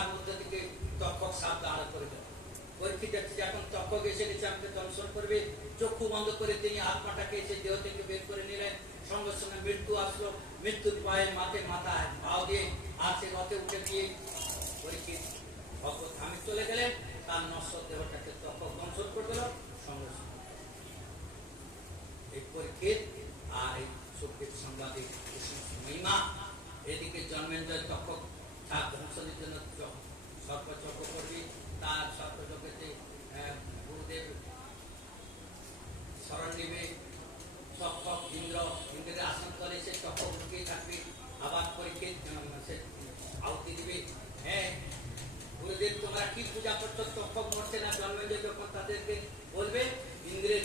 তার মধ্যে থেকে তক্ষক সাপ দাঁড় করে দেয়। পরীক্ষিত যখন তক্ষক এসে নিচে আমাকে দংশন করবে, চক্ষু বন্ধ করে তিনি আত্মাটাকে এসে দেহ থেকে বের করে নিলেন। সঙ্গে সঙ্গে মৃত্যু আসলো, মৃত্যুর পায়ে মাথায় পাও দিয়ে আর সে রথে উঠে দিয়ে পরীক্ষিত ভগবত ধামে চলে গেলেন। তার নশ্বর দেহটাকে তক্ষক দংশন করে দিল সঙ্গে সঙ্গে। এই পরীক্ষিত আর এই সুখের সাংবাদিক মহিমা, এদিকে জন্মেঞ্জয় তক্ষক তার ধ্বংসের জন্য সর্পচক্র করবি, তার সর্পচক্রতে গুরুদেব স্মরণ নিবে। তক্ষক ইন্দ্রের আসন তলে সে তক্ষক লুকিয়ে থাকবে, আবার পরীক্ষিত আহুতি দিবে। হ্যাঁ গুরুদেব তোমরা কি পূজা করছো, তক্ষক মরছে না। জন্মেঞ্জয় যখন তাদেরকে বলবে, ইন্দ্রের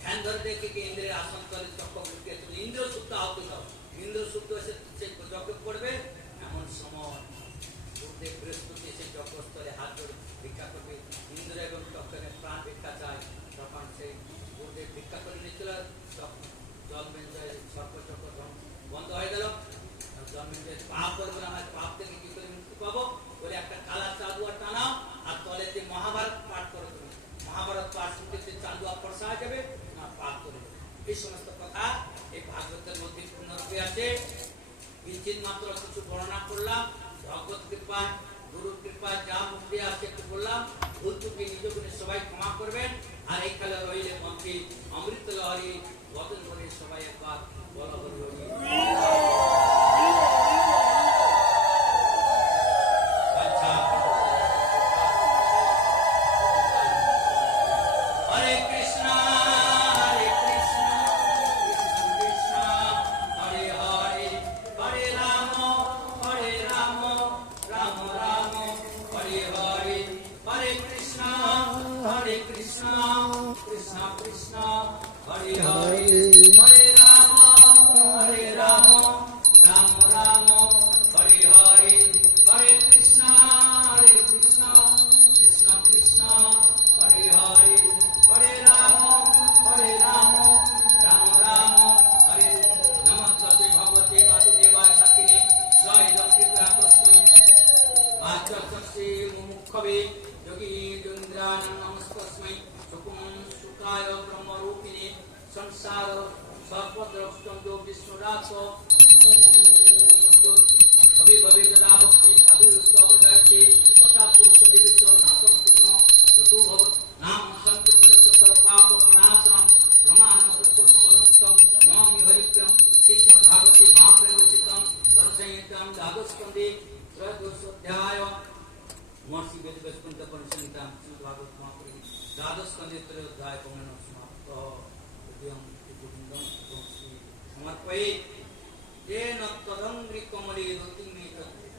ধ্যান ধরে দেখে ইন্দ্রের আসন তলে তক্ষক লুকিয়ে ছিল, ইন্দ্র শুদ্ধ আহুতি দাও। ইন্দ্র শুদ্ধ এসে সে যজ্ঞ করবে, এমন সময় গুরুদেব বৃহস্পতি এসে যজ্ঞস্থলে হাত ধরে ভিক্ষা করবে। ইন্দ্র এবং তক্ষকের প্রাণ ভিক্ষা চায়, তখন সেই গুরুদেব ভিক্ষা করে নিয়েছিল। জন্মেঞ্জয় সর্পচক্র বন্ধ হয়ে গেল। জন্মেঞ্জয় পাপ করবে, আমার পাপ থেকে কি করে মুক্তি পাবো বলে একটা কালা চাঁদুয়া টানাও আর তলেতে মহাভারত পাঠ করে দেবে। মহাভারত পাঠ শুনতে চাঁদুয়া ফর্সা হয়ে যাবে, না পাপ করে দেবে। এই সমস্ত কথা এই ভাগবতের মধ্যে পূর্ণরূপে আছে। কিঞ্চিত মাত্র কিছু বর্ণনা করলাম। ভগবত কৃপায়, গুরুর কৃপায় যা মুক্তি আছে একটু বললাম। ভুল ত্রুটি নিজ গুণে সবাই ক্ষমা করবেন। আর এই কালে রইলে মন্ত্রী অমৃত লহরী বদন করে সবাই একবার বলা হরি।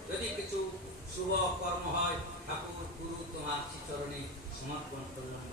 যদি কিছু শুভ কর্ম হয়, ঠাকুর গুরু তোমার চরণে সমর্পণ করলাম।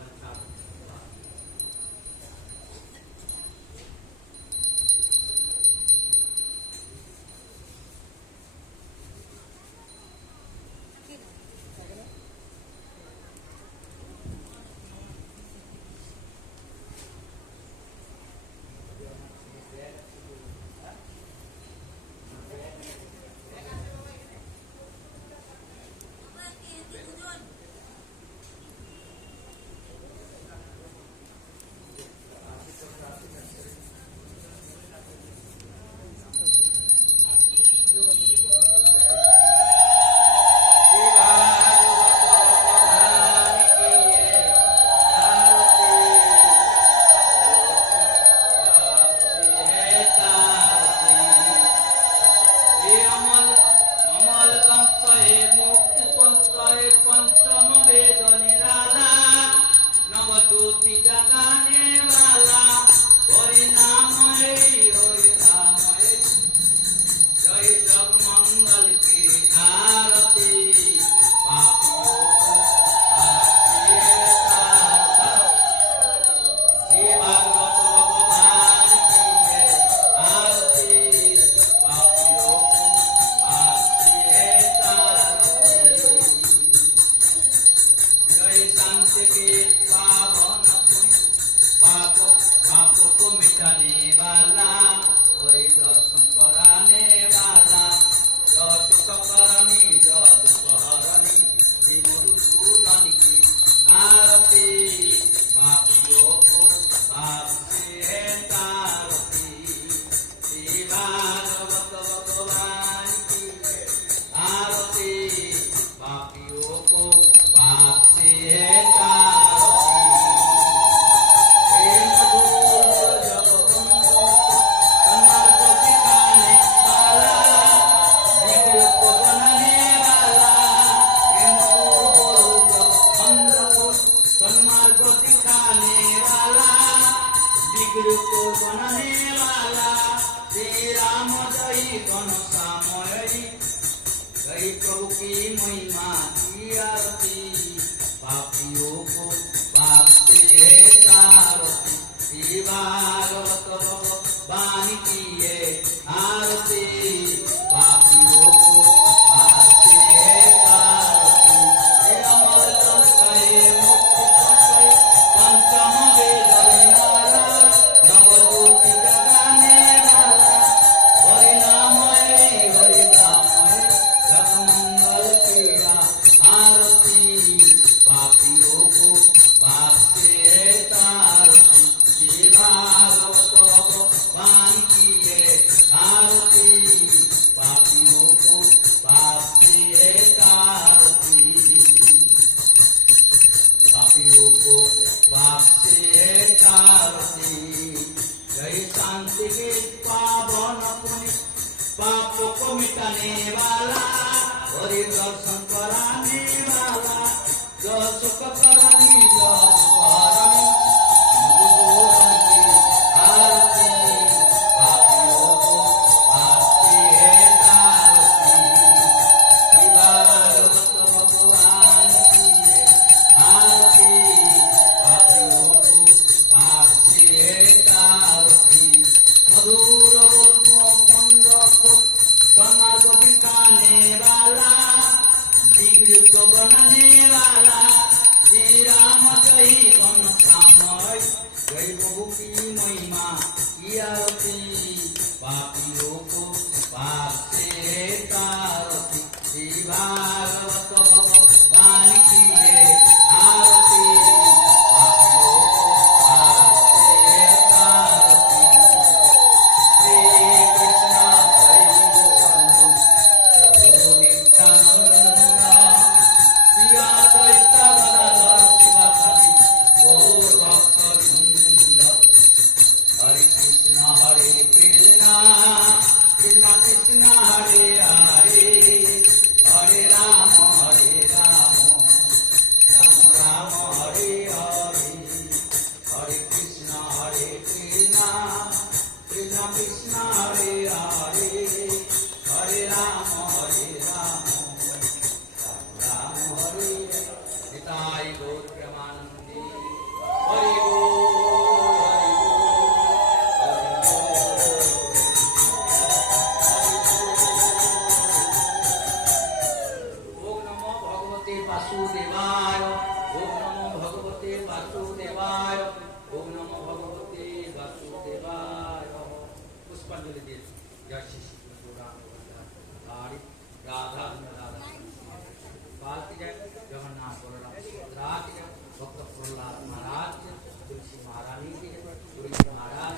आरती पापियों को पाप से तारती श्री भागवत भगवान की है आरती पापियों को पाप से तारती हे अमरतम कहे मुक्ति पथे पंचम वेद माला नवज्योति जगाने वाला हरि नाम है हरि नाम है जगमंगल पीड़ा आरती पापियों को पाप से तारती श्री भागवत भगवान की है आरती पापियों को पाप से तारती पापियों को पाप से तारती जय शांति के पावन पुण्य पाप को मिटाने वाला हरि दर्शन कराने वाला जो सुख करानी जो करानी मधुसूदन की आरती पापियों को पाप से तारती श्री भागवत भगवान की है आरती पापियों को पाप से तारती मधुर कुंड समाज दिखाने वाला बिगड़ को बनाने वाला श्री राम जय वन श्यामय जय प्रभु की महिमा की आरती पापियों को पाप से तारती श्री भागवत भगवान की है आरती पापियों को पाप से तारती हे कृष्ण हरे गुरु नित्यानंद श्री अद्वैत गदाधर शिवासादि गौर भक्तवृंद हरे कृष्ण कृष्ण कृष्ण हरे हरे हरे राम राम राम हरे हरे हरे कृष्ण कृष्ण कृष्ण हरे हरे हरे राम राम राम हरे निताय गौर प्रेमानंदी हरि बोल हरि बोल ओम नमो भगवते वासुदेवाय ओम नमो भगवते वासुदेवाय ओम नमो भगवते वासुदेवाय पुष्पांजलि दे जय श्री राधा राधा पाल की जय जगन्नाथ बलराम सुभद्रा की जय भक्त प्रहलाद महाराज की तुलसी महारानी की जय गुरु जी महाराज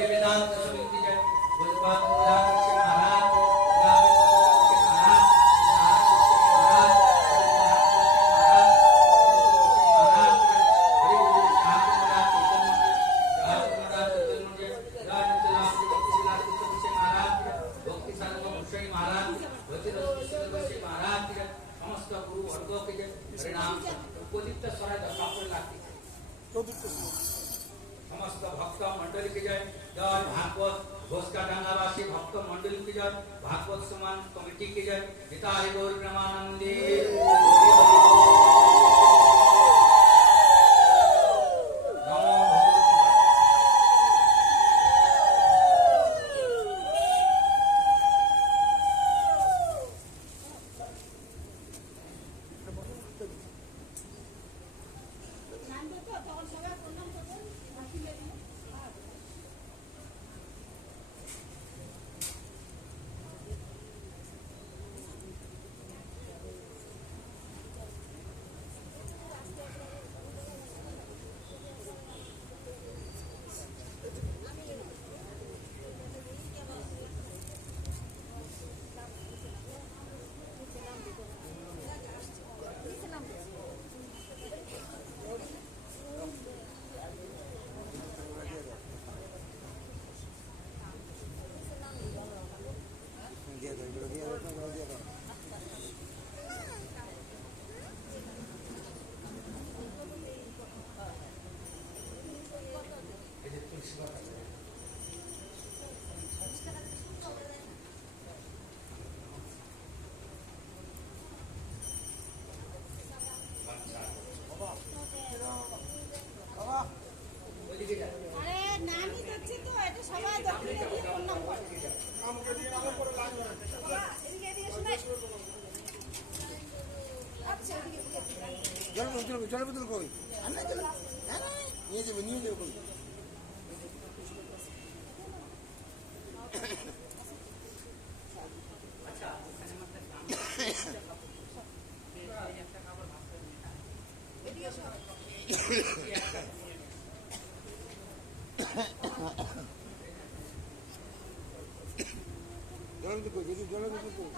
वेदांत समिति जय समस्त गुरु वर्गों के जय परिणाम उपदित स्वराज लागती समस्त भक्त मंडली की जय जय भागवत घोष का डांगावासी भक्त मंडली की जय भागवत समान कमेटी की जय निताय गौर प्रेमानंदी জলের বোতল কই নিয়ে যাবে কই জলের বোতল কই জলের বোতল কই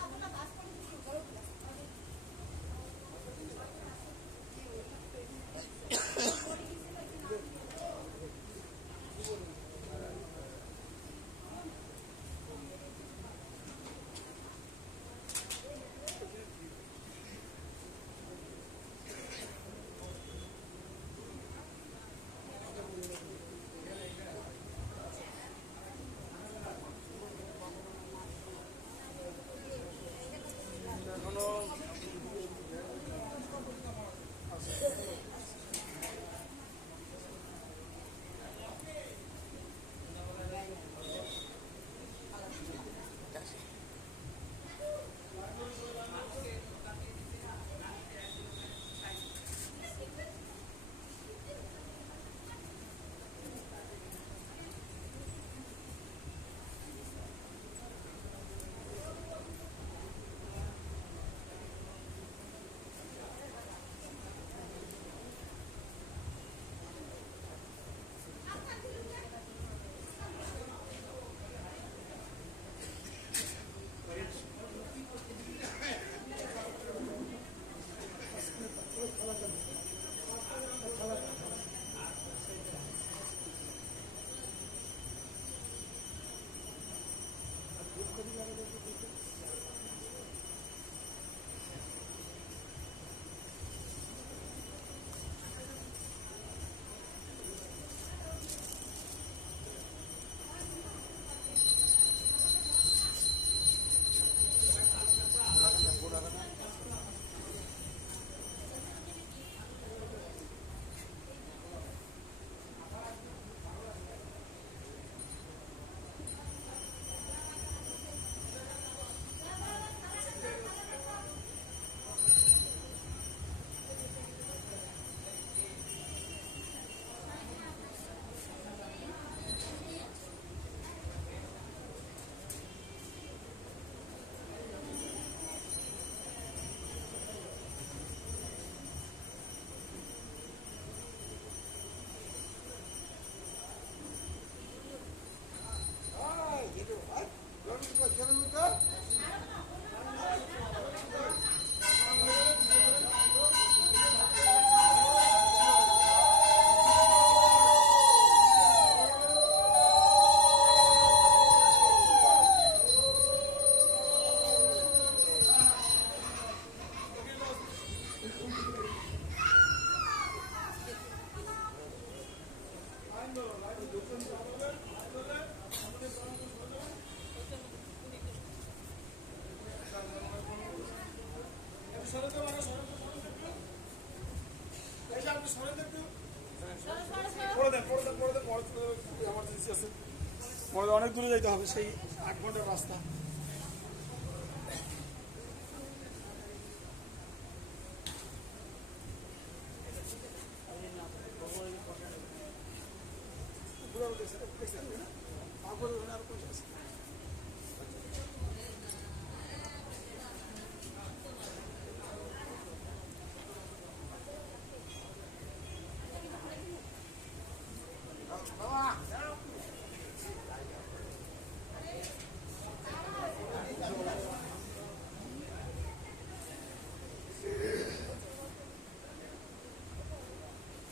অনেক দূরে যাইতে হবে, সেই 8 ঘন্টার রাস্তা।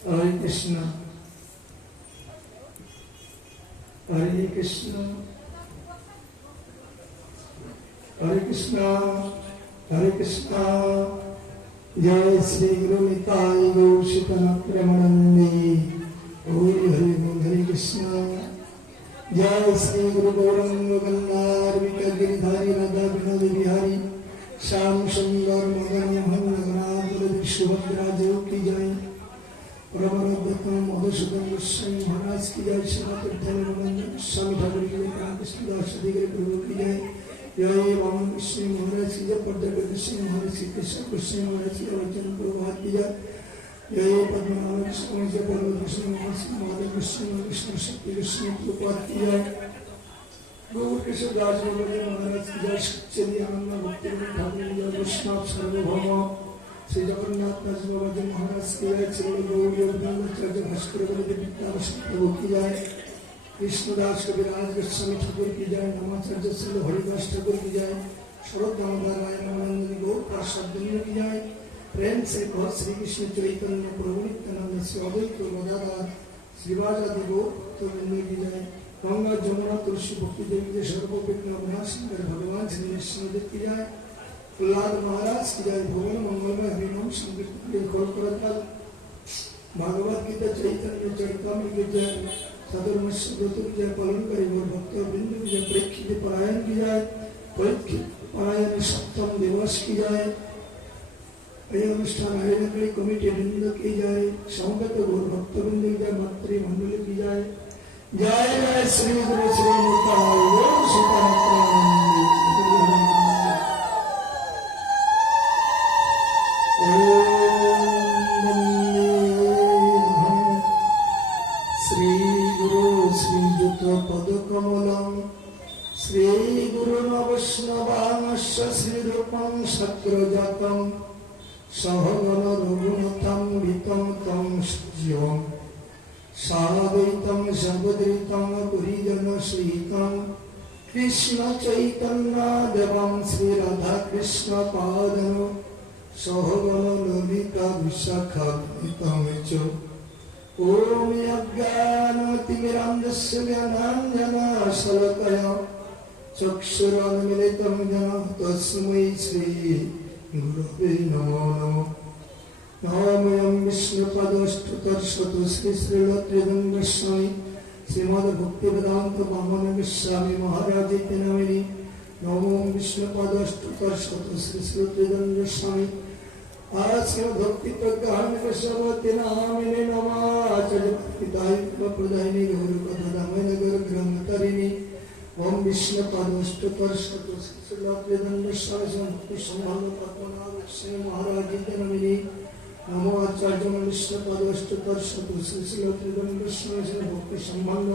Hare Krishna, Hare Krishna, Hare Krishna, Hare Krishna, Jai Sri Guru Nitai Gaur Shikara Premanandi, Hare Hare Krishna. जय श्री गुरु गौरंग गंगार गिरिधारी राधा विनोद बिहारी श्याम सुंदर मदन मोहन नगनाथ सुभद्रा देव की जय परमरत्न मधुसूदन गोस्वामी महाराज की जय सनातन स्वामी ठाकुर की जय कृष्णदास अधिकारी प्रभु की जय जय वामन गोस्वामी महाराज की जय पर्यटक गोस्वामी महाराज की कृष्ण गोस्वामी महाराज की अर्चन प्रभात की जय जय पद्मनाभ गोस्वामी जय पर्वत गोस्वामी महाराज माधव गोस्वामी कृष्ण शक्ति गोस्वामी प्रभात की जय गौर किशोर दास महाराज की जय सच्चिदानंद आनंद भक्ति ठाकुर की जय वैष्णव सर्वभौम श्री जगन्नाथ दास बाबा जी महाराज की जय श्री गौरी अभिनंदाचार्य भास्कर प्रभु की जय कृष्णदास कविराज गोस्वामी ठाकुर की जय नमाचार्य श्री हरिदास ठाकुर की जय शरद दामोदर राय नंदनी गौर पार्षद की जय प्रेम से गौर श्री कृष्ण चैतन्य प्रभु नित्यानंद श्री अद्वैत गदाधर श्रीवासादि गौर की जय गंगा जमुना तुलसी भक्ति देवी जय सर्वविघ्न विनाशकर भगवान श्री नृसिंहदेव की जय प्रहलाद महाराज की जय भुवन मंगलमय हरिनाम संकीर्तन करता भागवत गीता चैतन्य चरितामृत की जय सदर्मस्य व्रत की जय पालन करी गौर भक्त बिंदु की जय प्रेक्षित परायण की जय परीक्षित परायण सप्तम दिवस की जय अनुष्ठान आयोजन कमिटी वृंद की जय संगत गौर भक्त बिंदु की जय मातृमंडल की जय जय जय श्री गुरु श्री श्री गुरु श्रीयुत पदकमलम श्री गुरु वैष्णवांश्च श्रीरूपं शक्रजातं सहगण रघुनाथं वितं तं सजीवम् साद्वैतं सर्वद्वैतं पुरीजनसहितं कृष्ण चैतन्य देवं श्री राधा कृष्ण पादं सहगण ललिता विशाखान्वितं च ओम अज्ञानतिमिरान्धस्य ज्ञानाञ्जनशलाकया चक्षुरुन्मीलितं येन तस्मै श्री गुरवे नमो नमः नमोऽयं विष्णुपदस्तुतर्षतु श्री श्रीलत्रिदं गोस्वामी श्रीमद्भक्तिवेदान्त वामन गोस्वामी महाराज इति नामिनि नमो विष्णुपदस्तुतर्षतु श्री श्रीलत्रिदं गोस्वामी आश्रमभक्ति प्रज्ञान गोस्वामी नामिने नमः आचार्य पिताय प्रदायिनि गौरकथामय नगर ग्रंथतारिणि ओम विष्णुपदस्तुतर्षतु श्री श्रीलत्रिदं गोस्वामी भक्ति संबंध पद्मनाभ श्री महाराज इति नामिनि नमो आचार्य विष्णुपदस्तुतर्षतु श्री श्रीलत्रिदं गोस्वामी भक्ति संबंध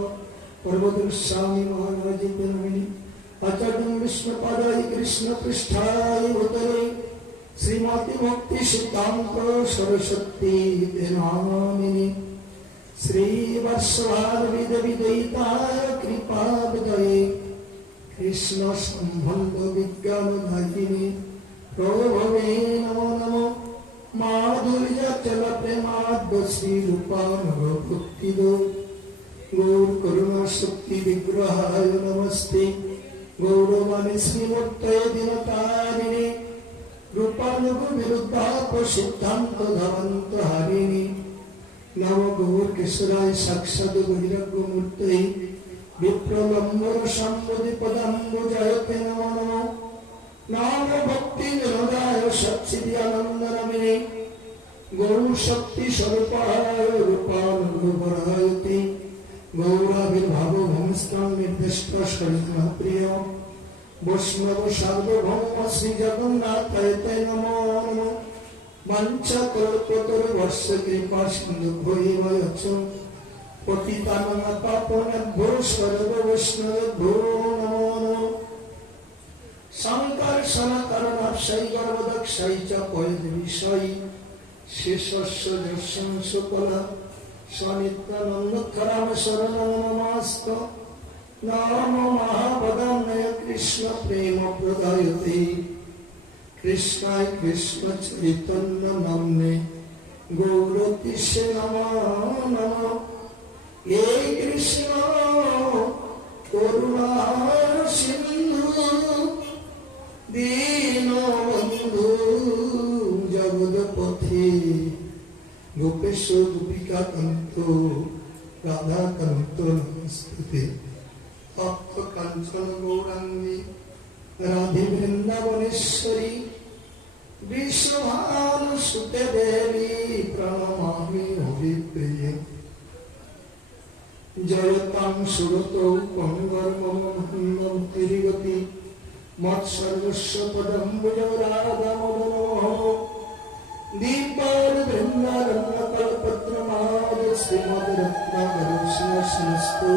पर्वत गोस्वामी महाराज इति नामिनि आचार्य विष्णुपदाय कृष्ण पृष्ठाय भूतले श्रीमती भक्ति सिद्धांत सरस्वती नामिनि श्री वर्षवाद विद विदयिताय कृपा विदये कृष्ण संबंध विज्ञान दायिनी प्रभवे नमो नमो माधुर्य चल प्रेमाद श्री रूपानुग भक्तिदो गौर करुणा शक्ति विग्रहाय नमस्ते गौरवाणी श्रीमूर्तये दिनतारिणे रूपानुग विरुद्धाप सिद्धांत धवंत हरिणी नव गौर किशोराय साक्षात् बहिरंग मूर्तये विप्रलंबर संबोधि पदाम्बुजयते नमो नमो नाम भक्ति निरोधाय सच्चिद आनंद नामिने गौर शक्ति स्वरूपाय रूपानुगरायते गौराविर्भाव भूमिस्थान निर्दिष्ट शरीर प्रिय वैष्णव सार्वभौम श्री जगन्नाथ ते नमो नमो वंशकल्पतरुवर्ष कृपा सिंधु भूरिवच पतितानां पावनेभ्यो सर्व वैष्णवेभ्यो नमो नमो शंकर सनकरणाक्षय गर्भदक्षय च पयद्विषय शेषस्य दर्शन सुकला स्वानित्यानंदकराम शरणं नमस्ते नमो महापदान्वय कृष्ण प्रेम प्रदायते कृष्णाय कृष्ण चैतन्य नाम्ने गौरतिसे नमो नमः हे कृष्ण करुणा सिंधु दीनबन्धु जगदपथे गोपेश गोपिका कांतो राधा कांतो नमस्ते তপ্ত কাঞ্চন গৌরাঙ্গী রাধে বৃন্দাবনেশ্বরী বিশ্বভানু সুতে দেবী প্রণমামি হরিপ্রিয়ে জয়তাং সুরত কঙ্গর মম মন্দম তিরিগতি মৎসর্বস্ব পদম্বুজ রাধা মদন দীপার বৃন্দারণ্য কল্পদ্রমাদ শ্রীমদ রত্নাকরস্নস্তু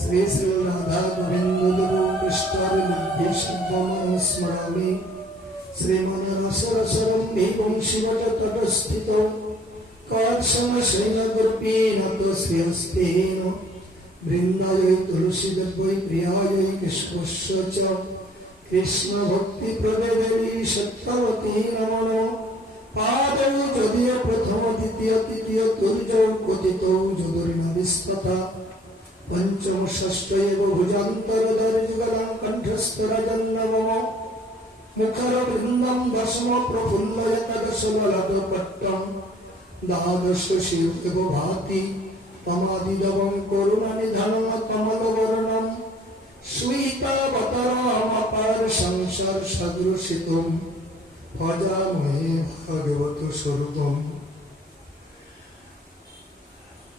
শ্রী শ্রী রাধা গোবিন্দ গুরু পৃষ্ঠর নির্দেশিতম স্মরামি শ্রীমনরসরসরম্ভি বংশীবজ তটস্থিত কার্ষণ শৈলগর্পীণ শ্রিয়স্তেন বৃন্দায় তুলসীদেবৈ প্রিয়ায় কৃষ্ণস্য চ কৃষ্ণ ভক্তি প্রদে দেবী সত্যবতী নমন পাদৌ যদিও প্রথম দ্বিতীয় তৃতীয় তুর্যৌ কথিতৌ যদুর্নবিস্তথা পঞ্চম ষষ্ঠ এব ভুজান্তরদর্যুগলাং কণ্ঠস্থরজন্নবম মুখর বৃন্দম দশম প্রফুল্ল একাদশ ললাটপট্টম দ্বাদশ শিব এব ভাতি তমাদিদবং করুণা নিধানম কমলবর্ণম সুইতাবতরমপার সংসার সদৃশিতম ভজামহে ভগবত স্বরূপম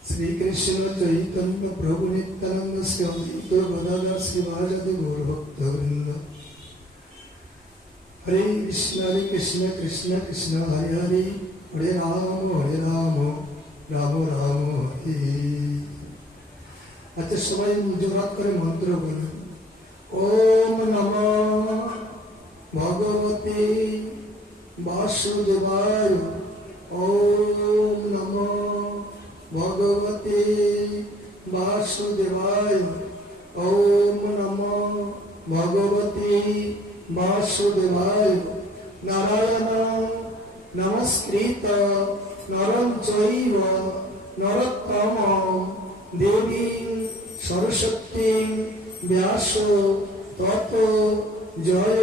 শ্রীকৃষ্ণ চৈতন্য প্রভু নিত্যানন্দ শ্রী অদ্বৈত গদাধর শ্রীবাসাদি গৌরভক্তবৃন্দ হরে কৃষ্ণ কৃষ্ণ কৃষ্ণ হরে হরে হরে রাম রাম রাম হরে। আচ্ছা সবাই জোরাত করে মন্ত্র বলুন। ওম নমঃ ভগবতে বাসুদেবায়। ওম নমঃ ভগবতে বাসুদেবায়। ওম নমঃ ভগবতে বাসুদেবায়। নারায়ণ নমস্কৃত নরং চৈব নরোত্তমং দেবীং সরস্বতীং ব্যাস ততো জয়